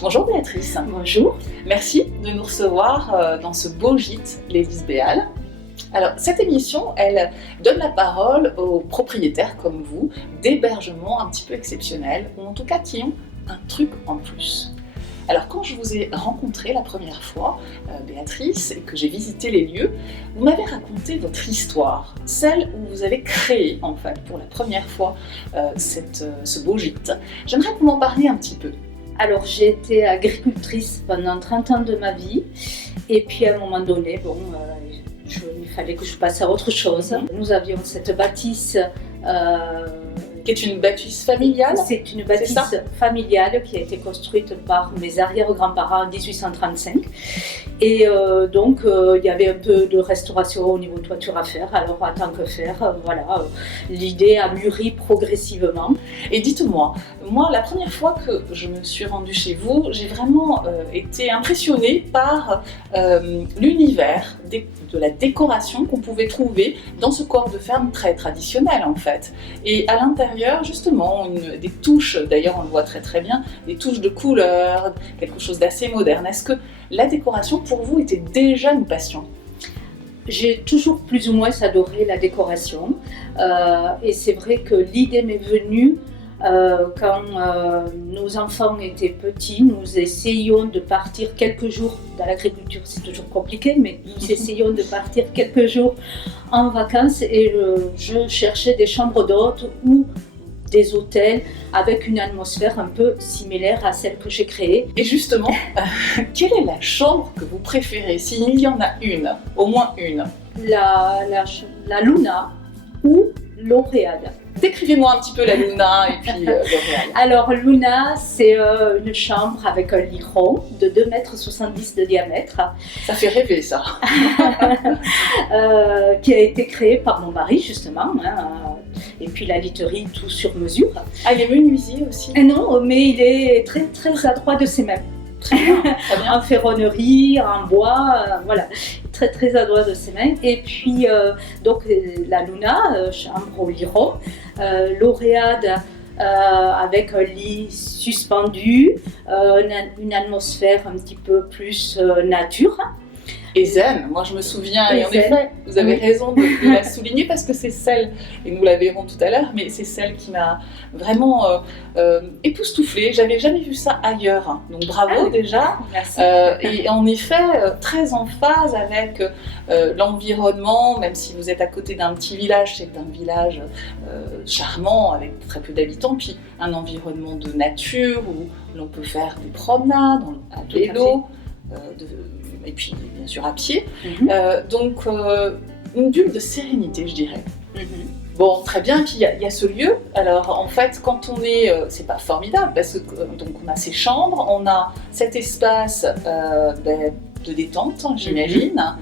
Bonjour Béatrice. Bonjour. Merci de nous recevoir dans ce beau gîte, les Lisbéales. Alors, cette émission, elle donne la parole aux propriétaires comme vous d'hébergements un petit peu exceptionnels, ou en tout cas qui ont un truc en plus. Alors, quand je vous ai rencontré la première fois, Béatrice, et que j'ai visité les lieux, vous m'avez raconté votre histoire, celle où vous avez créé, en fait, pour la première fois, ce beau gîte. J'aimerais que vous m'en parliez un petit peu. Alors, j'ai été agricultrice pendant 30 ans de ma vie. Et puis, à un moment donné, il fallait que je passe à autre chose. Nous avions cette bâtisse... qui est une bâtisse familiale. C'est une bâtisse familiale qui a été construite par mes arrière-grands-parents en 1835. Et il y avait un peu de restauration au niveau toiture à faire. Alors, à tant que faire, l'idée a mûri progressivement. Et dites-moi, moi, la première fois que je me suis rendue chez vous, j'ai vraiment été impressionnée par l'univers de la décoration qu'on pouvait trouver dans ce corps de ferme très traditionnel, en fait. Et à l'intérieur, justement, des touches, d'ailleurs on le voit très très bien, des touches de couleurs, quelque chose d'assez moderne. Est-ce que la décoration pour vous était déjà une passion ? J'ai toujours plus ou moins adoré la décoration et c'est vrai que l'idée m'est venue quand nos enfants étaient petits. Nous essayions de partir quelques jours, dans l'agriculture c'est toujours compliqué, mais nous essayions de partir quelques jours en vacances et je cherchais des chambres d'hôtes ou des hôtels avec une atmosphère un peu similaire à celle que j'ai créée. Et justement, quelle est la chambre que vous préférez, s'il y en a une, au moins une ? La Luna ou l'Oréade. Décrivez-moi un petit peu la Luna et puis l'Oréal. Alors Luna, c'est une chambre avec un lit rond de 2,70 m de diamètre. Ça fait rêver ça. Qui a été créée par mon mari justement. Et puis la literie tout sur mesure. Ah, il est menuisier aussi ? Non, mais il est très très adroit de ses mains. Très bien, très bien. En ferronnerie, en bois, voilà, très très adroit de ses mains. Et puis la Luna, chambre au lit rond, l'Oréade avec un lit suspendu, une atmosphère un petit peu plus nature. Et zen, moi je me souviens, et en effet, vous avez raison de la souligner parce que c'est celle, et nous la verrons tout à l'heure, mais c'est celle qui m'a vraiment époustouflée. J'avais jamais vu ça ailleurs, donc bravo déjà. Merci. Et en effet, très en phase avec l'environnement, même si vous êtes à côté d'un petit village, c'est un village charmant avec très peu d'habitants, puis un environnement de nature où l'on peut faire des promenades à vélo. Et puis bien sûr à pied, donc une bulle de sérénité, je dirais. Bon, très bien, puis il y a ce lieu. Alors en fait, quand on est, c'est pas formidable parce que donc on a ces chambres, on a cet espace de détente, j'imagine,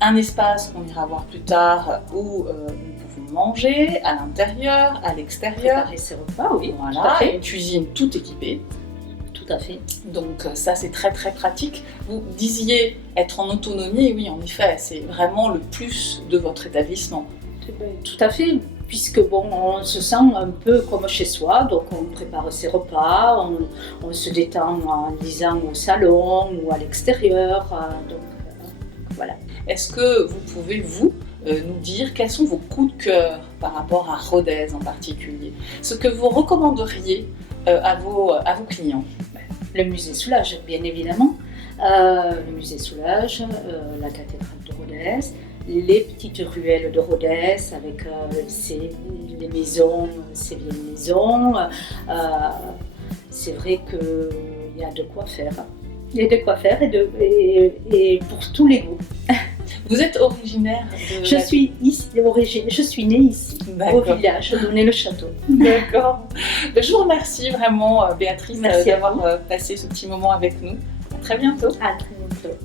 un espace qu'on ira voir plus tard où nous pouvons manger à l'intérieur, à l'extérieur. Préparer ses repas, oui. Voilà, et une cuisine toute équipée. Tout à fait. Donc ça c'est très très pratique. Vous disiez être en autonomie, oui en effet, c'est vraiment le plus de votre établissement. Tout à fait, puisque on se sent un peu comme chez soi, donc on prépare ses repas, on se détend en lisant au salon ou à l'extérieur, voilà. Est-ce que vous pouvez nous dire quels sont vos coups de cœur par rapport à Rodez en particulier ? Ce que vous recommanderiez à vos clients ? Le musée Soulages, bien évidemment. Le musée Soulages, la cathédrale de Rodez, les petites ruelles de Rodez avec les maisons, ces vieilles maisons. C'est vrai qu'il y a de quoi faire. Il y a de quoi faire et pour tous les goûts. Vous êtes originaire de... Je suis née ici, au village, Donay-le-Château. D'accord. Je vous remercie vraiment, Béatrice, Merci d'avoir passé ce petit moment avec nous. À très bientôt. À très bientôt.